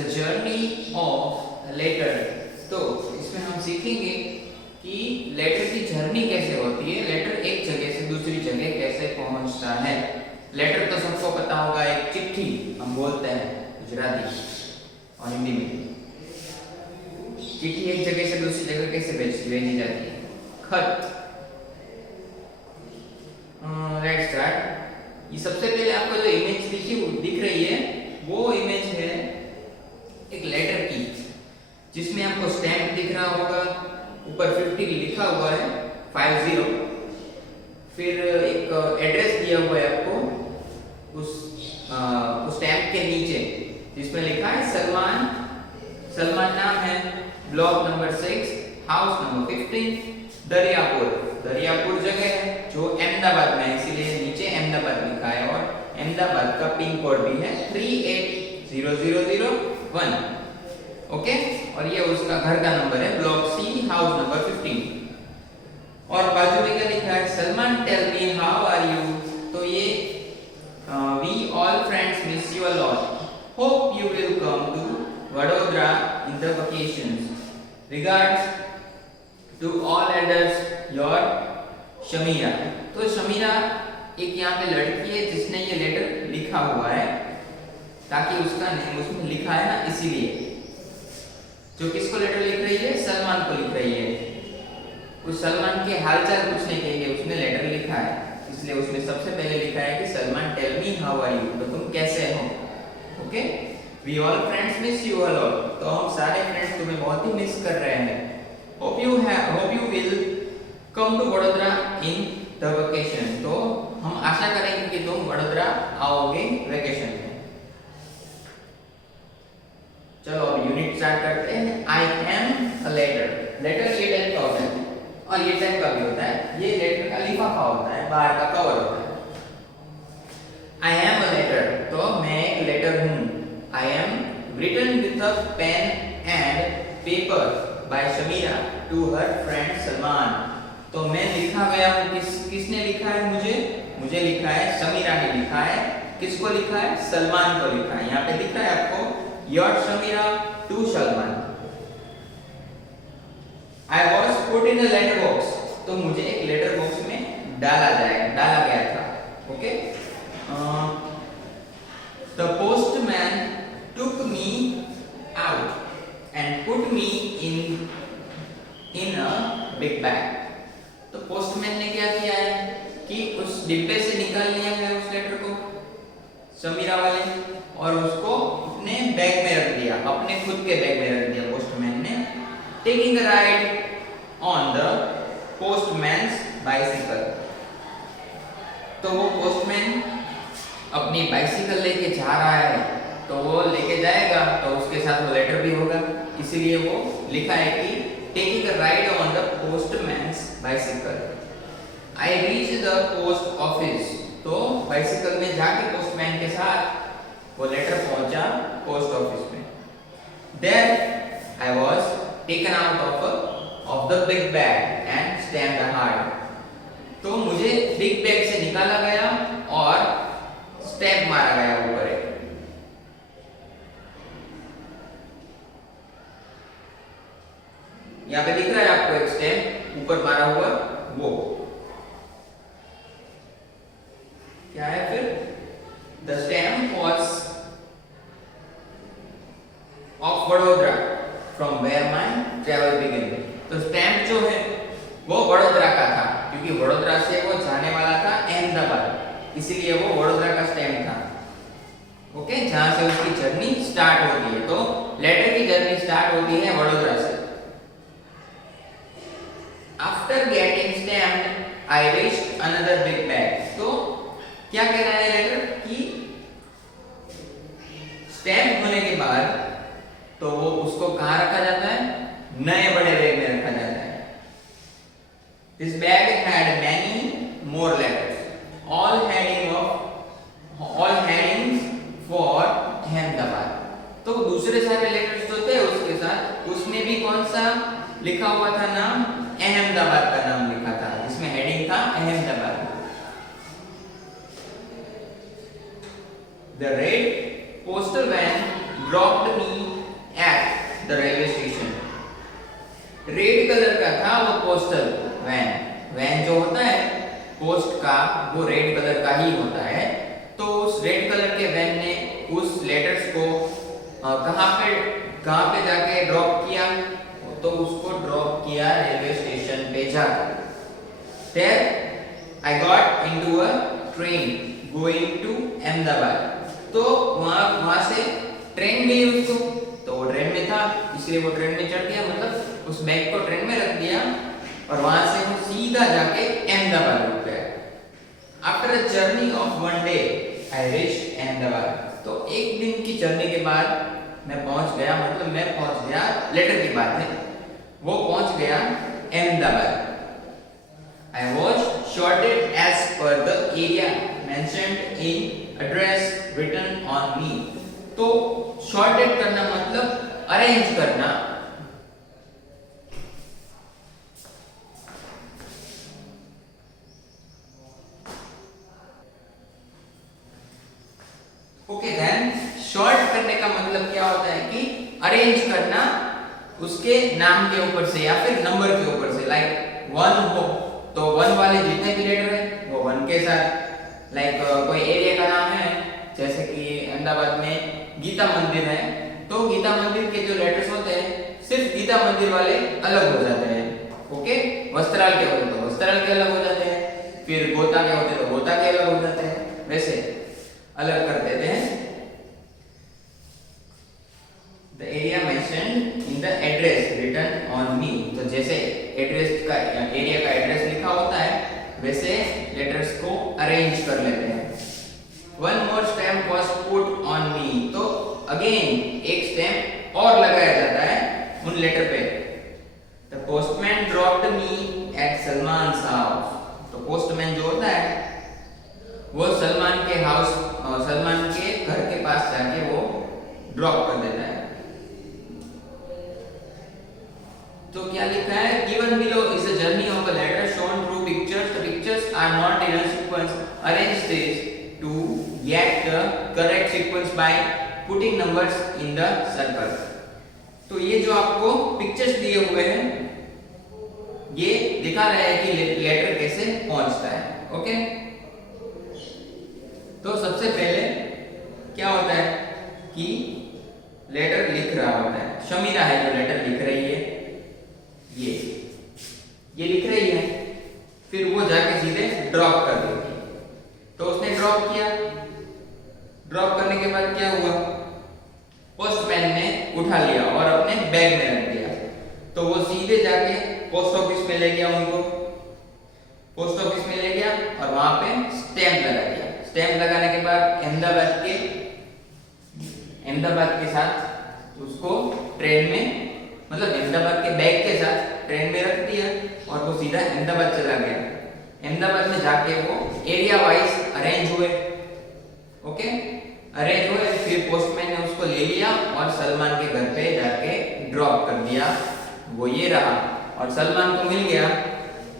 The journey of letter. तो इसमें हम सीखेंगे कि लेटर की जर्नी कैसे होती है, लेटर एक जगह से दूसरी जगह कैसे पहुंचता है। लेटर तो सबको पता होगा, एक चिट्ठी हम बोलते हैं गुजराती और हिंदी में। चिट्ठी एक जगह से दूसरी जगह कैसे भेजी जाती है, खत। Let's start. ये सबसे पहले आपको जो इमेज दिख रही है वो इमेज है एक लेटर की, जिसमें आपको स्टैम्प दिख रहा होगा, ऊपर 50 लिखा हुआ है 50, फिर एक एड्रेस दिया हुआ है आपको उस स्टैम्प के नीचे, जिसमें लिखा है सलमान। सलमान नाम है, block number 6, house number 15, Dariyapur जगह है जो अहमदाबाद में है, इसीलिए नीचे अहमदाबाद लिखा है। और अहमदाबाद का पिन कोड भी है 380001। ओके, और ये उसका घर का नंबर है, ब्लॉक सी, हाउस नंबर 15। और बाजू में क्या लिखा है, Salman tell me how are you. तो ये we all friends miss you a lot, hope you will come to Vadodara in the vacations, regards to all elders your Shamira. तो शमीरा एक यहाँ पे लड़की है जिसने ये लेटर लिखा हुआ है, ताकि उसका नेम उसमें लिखा है ना, इसीलिए। जो किसको लेटर लिख रही है, सलमान को लिख रही है। उस सलमान के हालचाल पूछने के लिए उसने लेटर लिखा है, इसलिए उसने सबसे पहले लिखा है कि Salman tell me how are you, तो तुम कैसे हो। Okay, we all friends miss you a lot. तो हम सारे फ्रेंड्स तुम्हें बहुत ही मिस कर रहे हैं। Hope you will come to Vadodara in the vacation. तो हम आशा करेंगे कि तुम वडोदरा आओगे वेकेशन में। चलो अब यूनिट स्टार्ट करते हैं। I am a letter. Letter ये टाइप का होता है और ये टाइप का भी होता है। ये लेटर का लिफाफा होता है, बाहर का कवर होता है। आई एम अ लेटर, तो मैं एक लेटर हूँ। I am written with a pen and paper by Shamira to her friend Salman. तो मैं लिखा गया हूँ, किसने लिखा है मुझे लिखा है, शमीरा ने लिखा है। किसको लिखा है, सलमान को लिखा है। यहाँ पे दिख रहा है आपको, your Shamira to Salman. I was put in a letter box, तो मुझे एक लेटर बॉक्स में डाला गया था। Okay, the postman took me out and put me in a big bag। तो पोस्टमैन ने क्या किया है कि उस डिब्बे से निकाल लिया है उस लेटर को, शमीरा वाले, और उसको अपने बैग में रख दिया, अपने खुद के बैग में रख दिया पोस्टमैन ने। Taking a ride on the postman's bicycle. तो वो पोस्टमैन अपनी बाइसिकल लेके जा रहा है, तो वो लेके जाएगा तो उसके साथ वो लेटर भी होगा, इसीलिए वो लिखा है कि taking a ride on the postman's bicycle. I reach the post office. तो बाइसिकल में जाके पोस्टमैन के साथ वो लेटर पहुंचा पोस्ट ऑफिस में। There I was taken out of the big bag and stamped hard. तो मुझे बिग बैग से निकाला गया और स्टैम्प मारा गया ऊपर। यहाँ पे दिख रहा है आपको एक स्टैम्प ऊपर मारा हुआ, वो क्या है फिर, the stamp was of Vadodara from where my travel begin. तो स्टैम्प जो है वो वडोदरा का था, क्योंकि वडोदरा से वो जाने वाला था अहमदाबाद, इसीलिए वो वडोदरा का स्टैम्प था। ओके, जहां से उसकी जर्नी स्टार्ट होती है। तो लेटर की जर्नी स्टार्ट होती है वडोदरा से। After getting stamped I reached another big bag. तो क्या कह रहा है लेटर कि स्टैम्प होने के बाद तो वो उसको कहाँ रखा जाता है, नए बड़े बैग में रखा जाता है। This bag had many more letters, all headings for Ahmedabad. तो दूसरे सारे लेटर्स जो थे उसके साथ, उसमें भी कौन सा लिखा हुआ था नाम, अहमदाबाद का नाम लिखा था, जिसमें हेडिंग था Ahmedabad. The red postal van dropped me the railway station. Red colour का था वो पोस्टल वैन। वैन जो होता है पोस्ट का वो रेड कलर का ही होता है। तो उस रेड कलर के वैन ने उस लेटर्स को कहाँ पे जाके ड्रॉप किया, तो उसको ड्रॉप किया रेलवे स्टेशन पे जाकर। There I got into a train going to Ahmedabad. तो वहां से ट्रेन गई उसको, तो वो ट्रेन में था इसलिए वो ट्रेन में चढ़ गया, मतलब उस बैग को ट्रेन में रख दिया और वहां से वो सीधा जाके अहमदाबाद रुक गया। After a journey of 1 day I reached Ahmedabad. तो एक दिन की जर्नी के बाद मैं पहुंच गया, मतलब मैं पहुंच गया, लेटर की बात है, वो पहुंच गया Ahmedabad. I was shorted as per the area mentioned in address written on me। तो shorted करना मतलब अरेंज करना। ओके देन शॉर्ट करने का मतलब क्या होता है कि अरेंज करना उसके नाम के ऊपर से या फिर नंबर के ऊपर से। लाइक 1 हो तो 1 वाले जितने भी लेटर है वो 1 के साथ। लाइक कोई एरिया का नाम है, जैसे कि अहमदाबाद में गीता मंदिर है, तो गीता मंदिर के जो लेटर्स होते हैं सिर्फ गीता मंदिर वाले अलग हो जाते हैं। ओके, वस्त्राल के होते तो वस्त्राल के अलग हो जाते हैं, फिर गोता के होते तो गोता के अलग हो जाते हैं, वैसे अलग कर देते हैं। The area mentioned in the address written on me। तो जैसे एड्रेस का एरिया का एड्रेस लिखा होता है वैसे लेटर्स को अरेंज कर लेते हैं। One more stamp was put on me। तो अगेन एक स्टैम्प और लगाया जाता है उन लेटर पे। The postman dropped me at Salman's house। तो पोस्टमैन जो होता है वो सलमान के हाउस, सलमान के घर के पास जाके वो ड्रॉप कर देता है। तो क्या लिखा है, given below is a journey of a letter shown through pictures. The pictures are not in a sequence, arrange this to get the correct sequence by putting numbers in the circle. तो ये जो आपको pictures दिए हुए हैं ये दिखा रहा है कि लेटर कैसे पहुंचता है। ओके, तो सबसे पहले क्या होता है कि लेटर लिख रहा होता है, शमीरा है जो लेटर लिख रही है, ये लिख रही है, फिर वो जाके सीधे ड्रॉप कर देगी। तो उसने ड्रॉप किया, ड्रॉप करने के बाद क्या हुआ, पोस्टमैन ने उठा लिया और अपने बैग में रख दिया। तो वो सीधे जाके पोस्ट ऑफिस में ले गया, उनको पोस्ट ऑफिस में ले गया और वहां पे स्टैंप लगा दिया। स्टैंप लगाने के बाद अहमदाबाद के साथ उसको ट्रेन में, मतलब अहमदाबाद के बैग के साथ ट्रेन में रख दिया और वो सीधा अहमदाबाद चला गया। अहमदाबाद में जाके वो एरिया वाइज अरेंज हुए। ओके, अरेंज हुए, फिर पोस्टमैन ने उसको ले लिया और सलमान के घर पे जाके ड्रॉप कर दिया। वो ये रहा और सलमान को मिल गया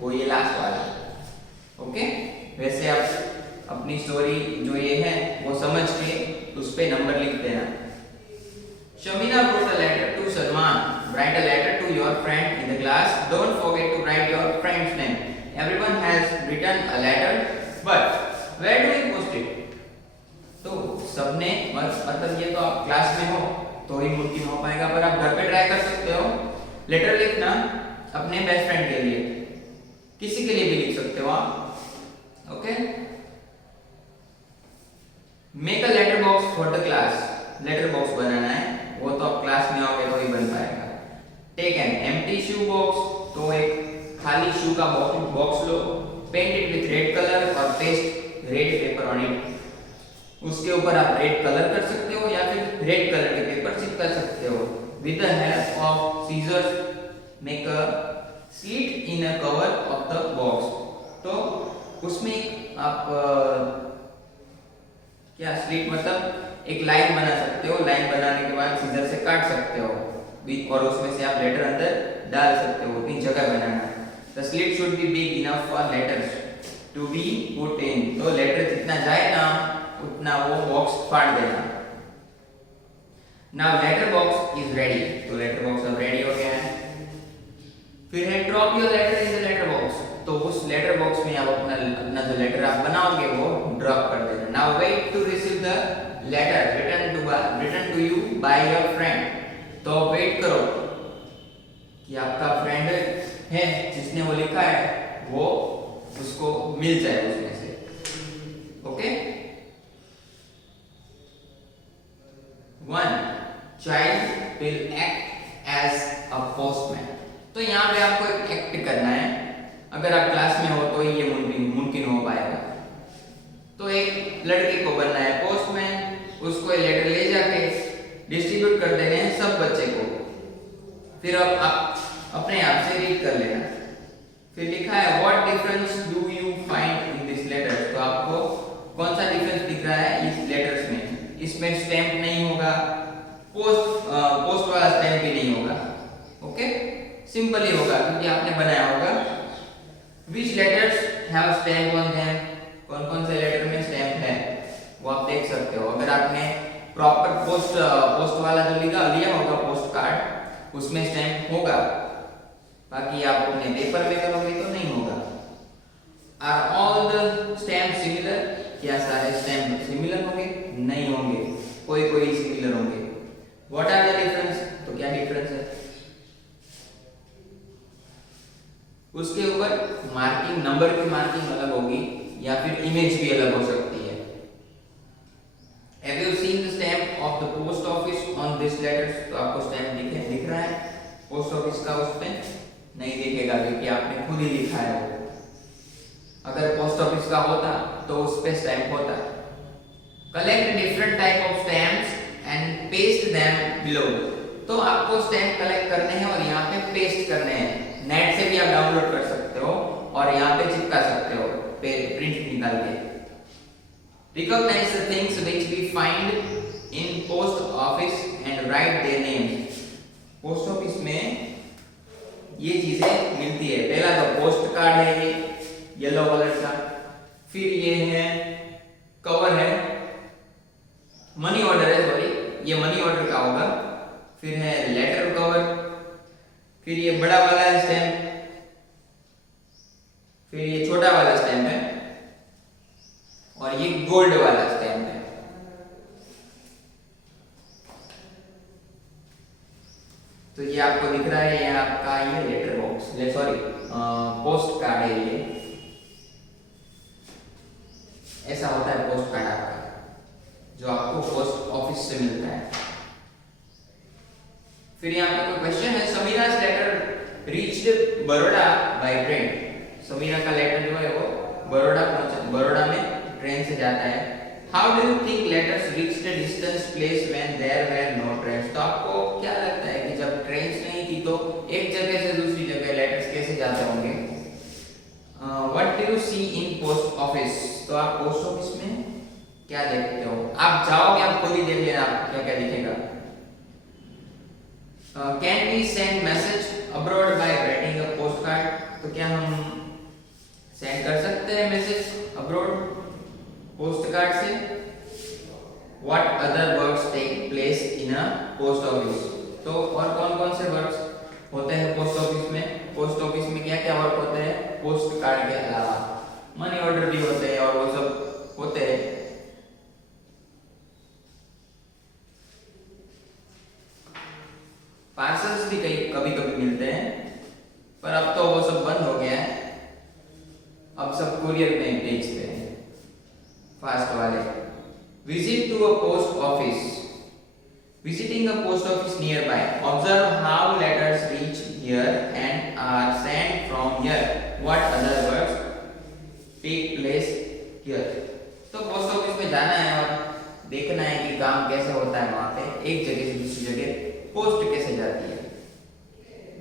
वो ये लास्ट वाला। ओके, वैसे आप अपनी स्टोरी जो ये है वो समझ के उस पे नंबर लिख देना। Shamina wrote a letter to Salman. Write a letter to your friend in the class. Don't forget to write your friend's name. Everyone has written a letter, but where do we post it? तो सबने, मतलब ये तो आप class में हो तो ही मुमकिन हो पाएगा, पर आप घर पे ट्राई कर सकते हो। लेटर लिखना अपने बेस्ट फ्रेंड के लिए, किसी के लिए भी लिख सकते हो आप। Okay, make a letter box for the class. Letter box बनाना है, वो तो आप क्लास में आओगे तो ही बन पाएगा। Take an empty shoe box. तो एक खाली शू का बॉक्स लो, paint it with red colour और paste red paper on it. उसके ऊपर आप रेड कलर कर सकते हो या फिर रेड कलर के पेपर चिप कर सकते हो। With the help of scissors make a slit in a cover of the box. तो उसमें आप क्या स्लिट मतलब एक लाइन बना सकते हो। लाइन बनाने के बाद सीजर से काट सकते हो और उसमें से आप लेटर अंदर डाल सकते हो, उतनी जगह बनाना। The slit should be big enough for letters to be put in. तो लेटर जितना जाए ना उतना वो बॉक्स फाड़ देना। Now letter box is ready, तो लेटर बॉक्स अब रेडी हो गया है। फिर है drop your letter in the letter box, तो उस लेटर बॉक्स में आप अपना जो लेटर आप बनाओगे वो ड्रॉप कर देना। Now wait to receive the letter written to you by your friend, तो वेट करो कि आपका फ्रेंड है जिसने वो लिखा है वो उसको मिल जाए उसमें से। Okay, 1 child will act as a postman, तो यहाँ पे आपको एक एक्ट करना है। अगर आप क्लास में हो तो ये मुमकिन हो पाएगा। तो एक लड़के को बनना है पोस्टमैन, उसको लेटर ले जाके डिस्ट्रीब्यूट कर देने हैं सब बच्चे को। फिर अब आप अपने आप से रीड कर लेना। फिर लिखा है what difference do you find in this letter, तो आपको कौन सा डिफरेंस दिख रहा है इस लेटर्स में। इसमें स्टैम्प नहीं होगा, पोस्ट वाला स्टैम्प भी नहीं होगा। ओके, सिंपल ही होगा क्योंकि आपने बनाया होगा। Which letters have stamp on them, कौन कौन से लेटर में स्टैम्प है वो आप देख सकते हो। अगर आपने प्रॉपर पोस्ट वाला जो लिया होगा पोस्ट कार्ड, उसमें स्टैम्प होगा, बाकी आप अपने पेपर में करोगे तो नहीं होगा। Are all the stamp similar, क्या सारे स्टैम्प सिमिलर होंगे? नहीं होंगे, कोई कोई सिमिलर होंगे। व्हाट आर द डिफरेंस, तो क्या डिफरेंस है? उसके ऊपर मार्किंग, नंबर की मार्किंग अलग होगी या फिर इमेज भी अलग हो सकती है। Have you seen the stamp of the post office on this letters, तो आपको स्टैम्प दिख रहा है पोस्ट ऑफिस का, उस पे नहीं दिखेगा क्योंकि आपने खुद ही लिखा है वो। अगर पोस्ट ऑफिस का होता तो उस पे स्टैम्प होता। Collect different type of stamps and paste them below, तो आपको स्टैम्प कलेक्ट करने हैं और यहाँ पे पेस्ट करने हैं। नेट से भी आप डाउनलोड कर सकते हो और यहाँ पे चिपका सकते हो प्रिंट निकाल के। Recognize the things which we find in post office and write their names, post office में ये चीजें मिलती है। पहला तो पोस्ट कार्ड है ये येलो कलर का, फिर ये है कवर है, मनी ऑर्डर है, सॉरी ये मनी ऑर्डर का होगा। फिर है लेटर कवर, फिर ये बड़ा वाला स्टैम्प, फिर ये छोटा वाला स्टैम्प है और ये गोल्ड वाला स्टैम्प है। तो ये आपको दिख रहा है, ये आपका ये letter box, sorry post card है। ये ऐसा होता है पोस्ट कार्ड आपका जो आपको पोस्ट ऑफिस से मिलता है। फिर यहाँ पे कोई क्वेश्चन है, Sameera's letter reached Baroda by train, Sameera का लेटर जो है वो बड़ौदा में ट्रेन से जाता है। How do you think letters reach the distance place when there were no train, तो आपको क्या लगता है कि जब ट्रेन नहीं थी तो एक जगह से दूसरी जगह लेटर्स कैसे जाते होंगे? What do you see in post office, तो आप पोस्ट ऑफिस में क्या देखते हो? आप जाओगे, आप खुद ही देख लेना क्या क्या दिखेगा। Can we send message abroad by writing a post card, तो क्या हम सेंड कर सकते हैं मैसेज अब्रॉड पोस्ट कार्ड से? What other works take place in a post office, तो और कौन कौन से वर्क्स होते हैं पोस्ट ऑफिस में? पोस्ट ऑफिस में क्या क्या वर्क होते हैं पोस्ट कार्ड के अलावा? मनी ऑर्डर भी होते हैं और वो सब होते हैं। पार्सल्स भी कभी कभी मिलते हैं, पर अब तो वो सब बंद हो गया है, अब सब कुरियर में भेजते हैं फास्ट वाले। Visit to a post office, visiting a post office nearby, observe how letters reach here and are sent from here, what other works take place here, तो पोस्ट ऑफिस में जाना है और देखना है कि काम कैसे होता है वहां पे, एक जगह से दूसरी जगह पोस्ट कैसे जाती है।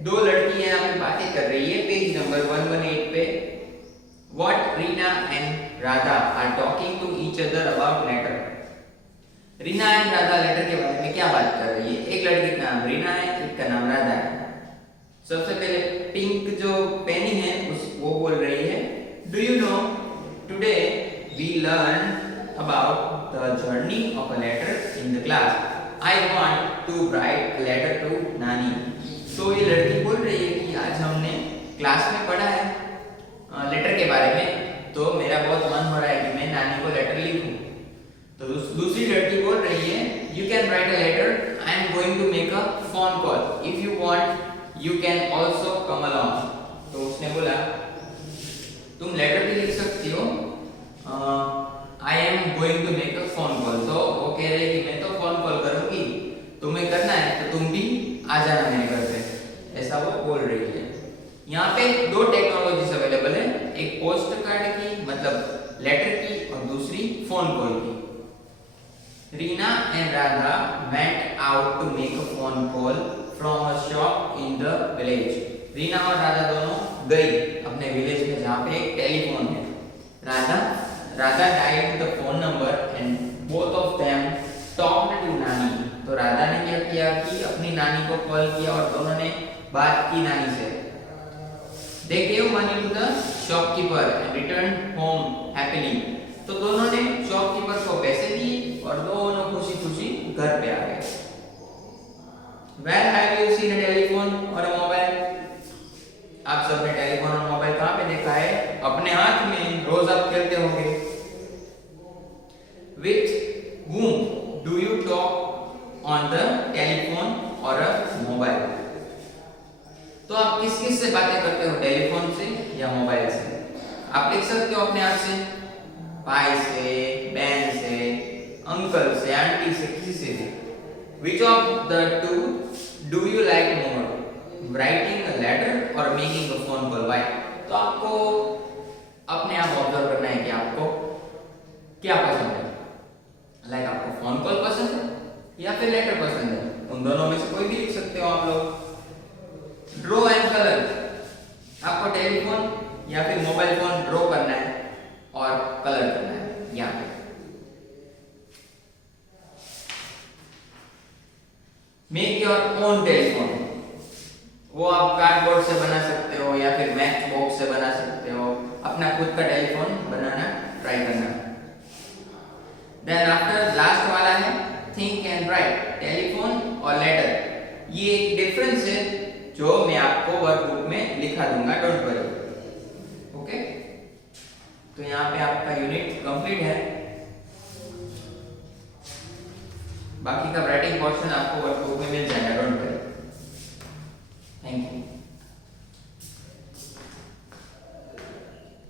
दो लड़कियां यहाँ पे बातें कर रही है पेज नंबर 118 पे। What Rina and Radha are talking to each other about letter, Reena and Radha letter के बारे में क्या बात कर रही है? एक लड़की का नाम रीना है, एक का नाम राधा है। सबसे पहले पिंक जो पेनी है वो बोल रही है, do you know today we learn about the journey of a letter in the class, I want to write a letter to नानी। तो ये लड़की बोल रही है कि आज हमने क्लास में पढ़ा है लेटर के बारे में, तो मेरा बहुत मन हो रहा है कि मैं नानी को लेटर लिखूं। तो दूसरी लड़की बोल रही है you can write a letter, I am going to make a phone call, if you want you can also come along. तो उसने बोला तुम लेटर भी लिख सकती हो, I am going to make a phone call. तो वो कह रही है कि मैं तो फोन कॉल करूंगी, तुम्हें करना है तो तुम भी आ जाना मेरे घर पे, ऐसा वो बोल रही है। यहाँ पे दो टेक्नोलॉजीज अवेलेबल है, एक पोस्ट कार्ड की मतलब लेटर की और दूसरी फोन कॉल की। Reena and Radha went out to make a phone call from a shop in the village. Reena और राधा दोनों गई अपने विलेज में जहाँ पे एक टेलीफोन है। Radha dialled the phone number and both of them talked to Nani. तो राधा ने क्या किया कि अपनी नानी को कॉल किया और दोनों ने बात की नानी से। They gave money to the shopkeeper and returned home happily. तो दोनों ने शॉपकीपर को पैसे दिए और दोनों खुशी-खुशी घर पे आ गए। Where have you seen a telephone or a mobile? आप सबने टेलीफोन और मोबाइल कहाँ पे देखा है? अपने हाथ में, रोज आप खेलते होंगे। With whom do you talk on the telephone or a mobile? तो आप किस से बातें करते हो, टेलीफोन से या मोबाइल से? आप लिख सकते हो अपने आप से, भाई से, बहन से, अंकल से, आंटी से, किसी से भी। Which of the two do you like more? Writing a letter or making a phone call? Why? तो आपको अपने आप ऑब्जर्व करना है कि आपको क्या पसंद है। लाइक आपको फोन कॉल पसंद है या फिर लेटर पसंद है, उन दोनों में से कोई भी लिख सकते हो आप लोग। ड्रॉ एंड कलर, आपको टेलीफोन या फिर मोबाइल फोन ड्रॉ करना है और कलर करना है यहाँ पे। मेक योर ओन टेलीफोन, वो आप कार्डबोर्ड से बना सकते हो या फिर मैच बॉक्स से बना सकते हो, अपना खुद का टेलीफोन बनाना ट्राई करना। देन आफ्टर लास्ट वाला है थिंक एंड राइट, टेलीफोन और लेटर। ये एक डिफरेंस है जो मैं आपको वर्कबुक में लिखा दूंगा, डोंट वरी। ओके, तो यहाँ पे आपका यूनिट कंप्लीट है। बाकी का राइटिंग पोर्शन आपको वर्कबुक में मिल जाएगा, डोंट